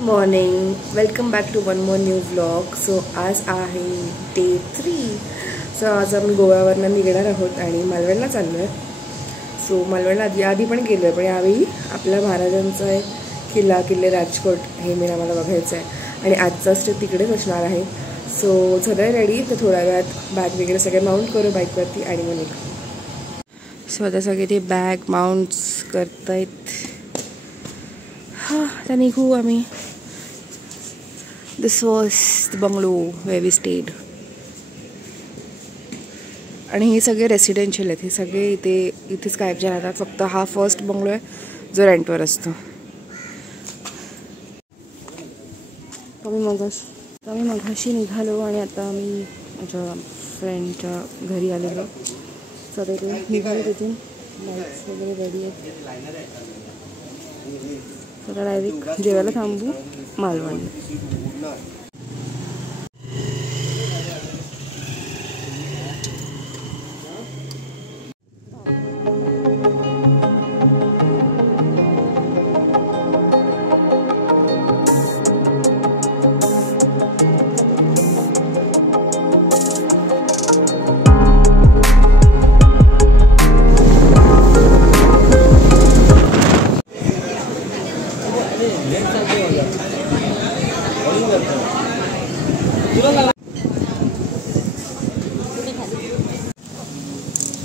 Morning, welcome back to one more new vlog. So आज आहे day 3. So आज आम्ही गोव्यावरनं निघणार आहोत आणि मालवणला चाललो आहे. सो मालवणला आधी पण गेलो आहे, पण यावेळी आपल्या महाराजांचा किल्ले राजकोट हे मेन आम्हाला बघायचं आहे आणि आजचा स्टे तिकडेच असणार आहे. सो सगळं रेडी, तर थोड्या वेळात बॅग वगैरे सगळे माउंट करू बाईकवरती आणि मग निघू. सो आता सगळे ते बॅग माउंट्स करतायत. हां, आता निघू आम्ही. This was the bungalow where we stayed. आणि हे सगळे रेसिडेन्शियल आहेत, हे सगळे इथेच कायमचे राहतात. फक्त हा फर्स्ट बंगलो आहे जो रेंटवर असतो. आम्ही मगाशी निघालो आणि आता आम्ही माझ्या फ्रेंडच्या घरी आलेलो. सगळे निघालो तिथून, बाईक्स वगैरे रेडी आहेत. तर डायरेक्ट जेवायला थांबू मालवण.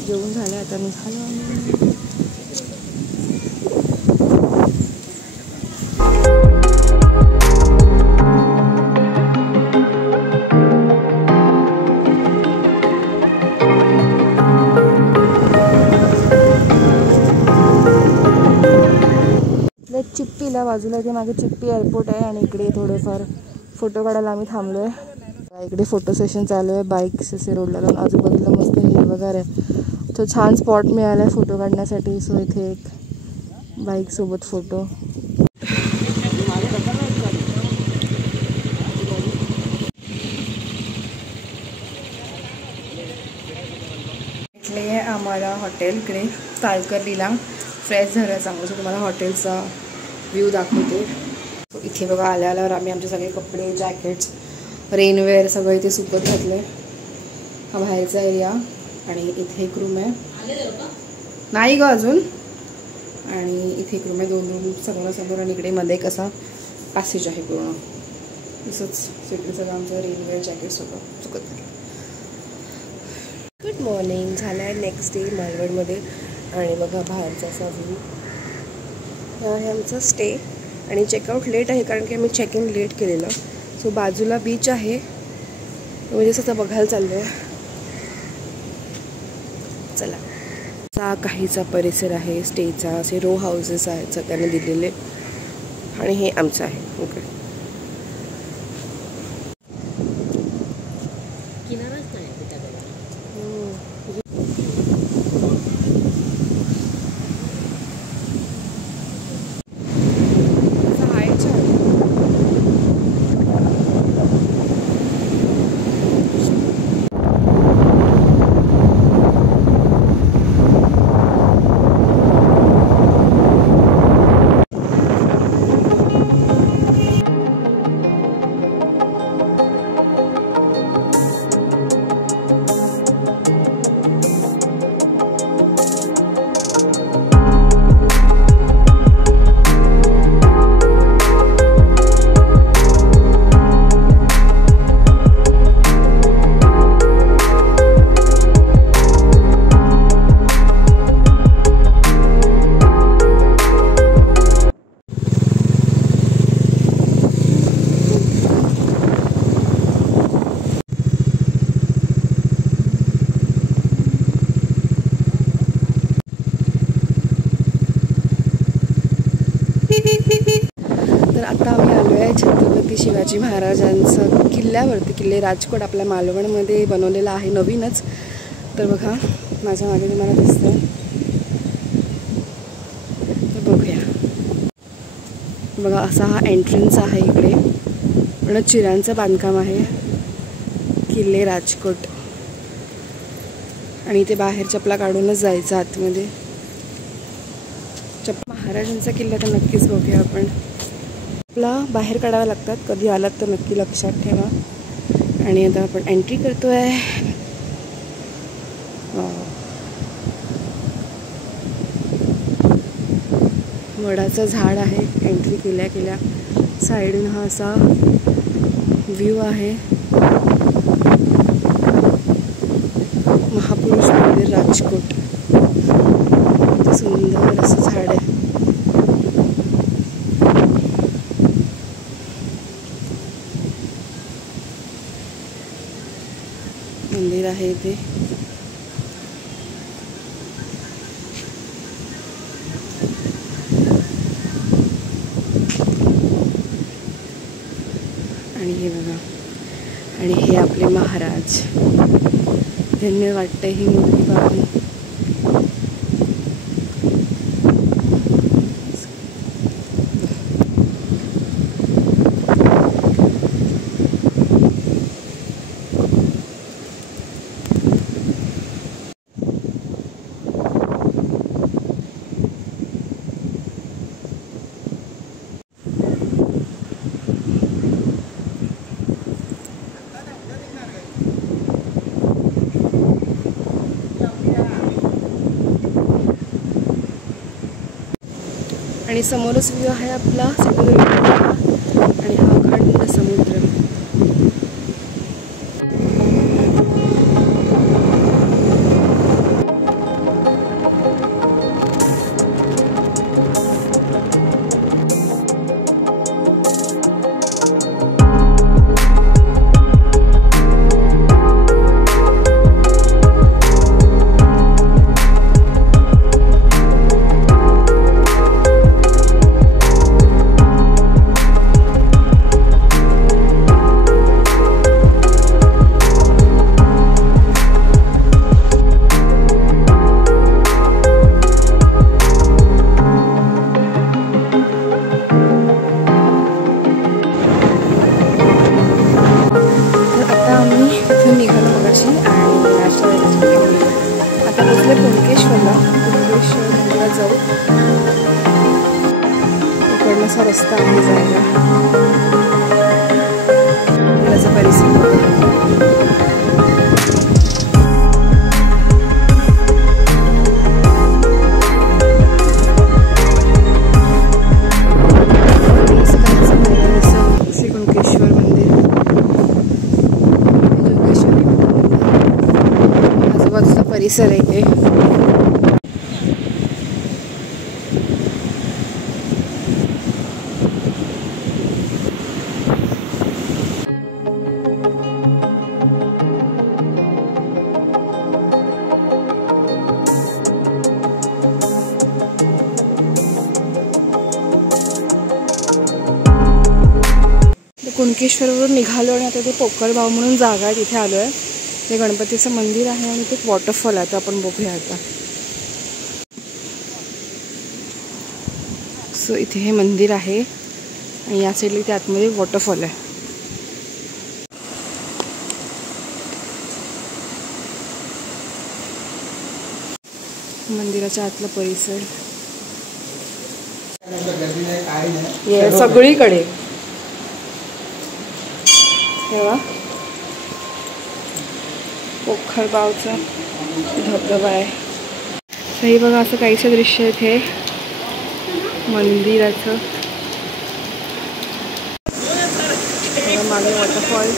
जेवण झालं, आता निघालो. चिप्पीला बाजूला इथे मागे चिप्पी एअरपोर्ट आहे आणि इकडे थोडेफार फोटो काढायला आम्ही थांबलो आहे. इकडे फोटो सेशन चालू आहे. बाईक्स असे रोडला लावून आजूबाजूला मस्त हिरवगार आहे. तो छान स्पॉट मिळाला आहे फोटो काढण्यासाठी. सो इथे एक बाईकसोबत फोटो. इथले आम्हाला हॉटेल इकडे तालकर्लीला फ्रेश झालं चांगलं. सो तुम्हाला हॉटेलचा व्ह्यू दाखवते. इथे बघा, आल्यावर आम्ही आमचे सगळे कपडे, जॅकेट्स, रेनवेअर सगळं इथे सुकत घातलं. हा बाहेरचा एरिया आणि इथे एक रूम आहे. नाही ग अजून. आणि इथे एक रूम आहे, 2 रूम समोर आणि इकडे मध्ये एक असा पॅसेज आहे पूर्ण. तसंच इकडे सगळं आमचं रेनवेअर, जॅकेट सगळं सुकत घातलं. गुड मॉर्निंग, झालं आहे नेक्स्ट डे मालवणमध्ये. आणि बघा बाहेरचा असा व्ह्यू. हे आमचा स्टे आणि चेकआउट लेट आहे कारण की आम्ही चेक इन लेट केलेलं. सो बाजूला बीच आहे, म्हणजे असं बघायला चाललो आहे. चला, चा काहीचा परिसर आहे स्टेचा. असे रो हाऊसेस आहेत सगळ्यांना दिलेले आणि हे आमचं आहे. ओके, तर आता आम्ही आलो आहे छत्रपती शिवाजी महाराजांचं किल्ल्यावरती. किल्ले राजकोट आपल्या मालवणमध्ये बनवलेला आहे नवीनच. तर बघा माझ्या मागे तुम्हाला दिसतं, तर बघूया. बघा असा हा एंट्रन्स आहे. इकडे पण चिरांचं बांधकाम आहे. किल्ले राजकोट आणि इथे बाहेर चपला काढूनच जायचं आतमध्ये. महाराजांचा किल्ला तर नक्कीच बघूया आपण. ला बाहेर काढाव्या लागतात, कधी आलात तर नक्की लक्षात ठेवा. आणि आता आपण एंट्री करतोय. वडाचं झाड आहे. एंट्री केल्या केल्या साईडून हा असा व्ह्यू आहे. महापुरुष मंदिर राजकोट. सुंदर असं झाड आहे. मंदिर आहे इथे. आणि हे बघा, आणि हे आपले महाराज. धन्य वाटते ही मूर्ती पाहून. आणि समोरच व्ह्यू आहे आपला सिंधुदुर्ग आणि हा अखंड समुद्र. कुणकेश्वरला जाऊ. इकडनं असा रस्ता आहे जायला. त्याचा परिसर श्री कुणकेश्वर मंदिर. आजूबाजूचा परिसर आहे इथे. कुणकेश्वरवरून निघालो आणि आता ते पोकळगाव म्हणून जागा आहे तिथे आलो आहे. ते गणपतीचं मंदिर आहे आणि ते वॉटरफॉल आहे. तर आपण बघूया आता. सो इथे हे मंदिर आहे आणि या साईडला इथे आतमध्ये वॉटरफॉल आहे. मंदिराच्या आतला परिसर सगळीकडे तेव्हा पोखरगावचा धबधबा आहे. हे बघा असं काहीचं दृश्य इथे मंदिराचं. मागे वॉटरफॉल.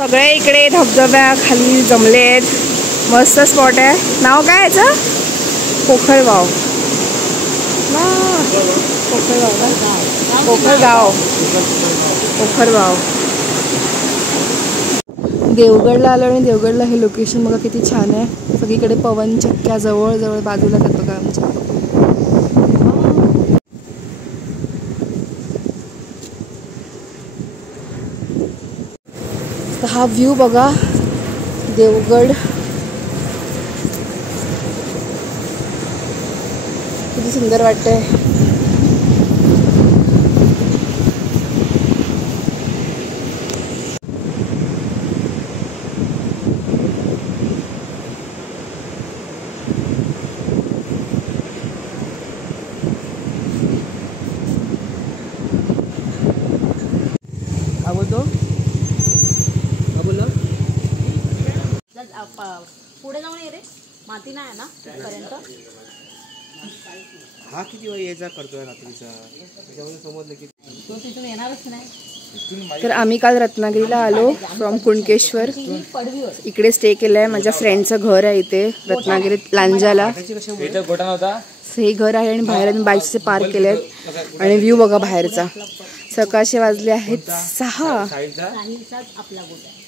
सगळे इकडे धबधब्या खाली जमले आहेत. मस्त स्पॉट आहे. नाव काय याचं? पोखरगाव. पोखरगाव. देवगडला आलो आणि देवगडला हे लोकेशन बघा किती छान आहे. सगळीकडे पवनचक्क्या जवळ जवळ बाजूला जातो का आमच्या. हा व्ह्यू बघा देवगड किती सुंदर वाटतंय. पुढे जाऊन ये रे, माती नाही ना पर्यंत. हा किती वेळ यायचा करतोय रात्रीचा, त्याच्यामध्ये समजलं की तो तिथून येणारच नाही. तर आम्ही काल रत्नागिरीला आलो फ्रॉम कुणकेश्वर. इकडे स्टे केलंय. माझ्या फ्रेंडचं घर आहे इथे रत्नागिरीत लांजाला. हे घर आहे आणि बाहेर आम्ही बाईकचे पार्क केले आहेत आणि व्ह्यू बघा बाहेरचा. सकाळचे वाजले आहेत 6. आपला गोट आहे.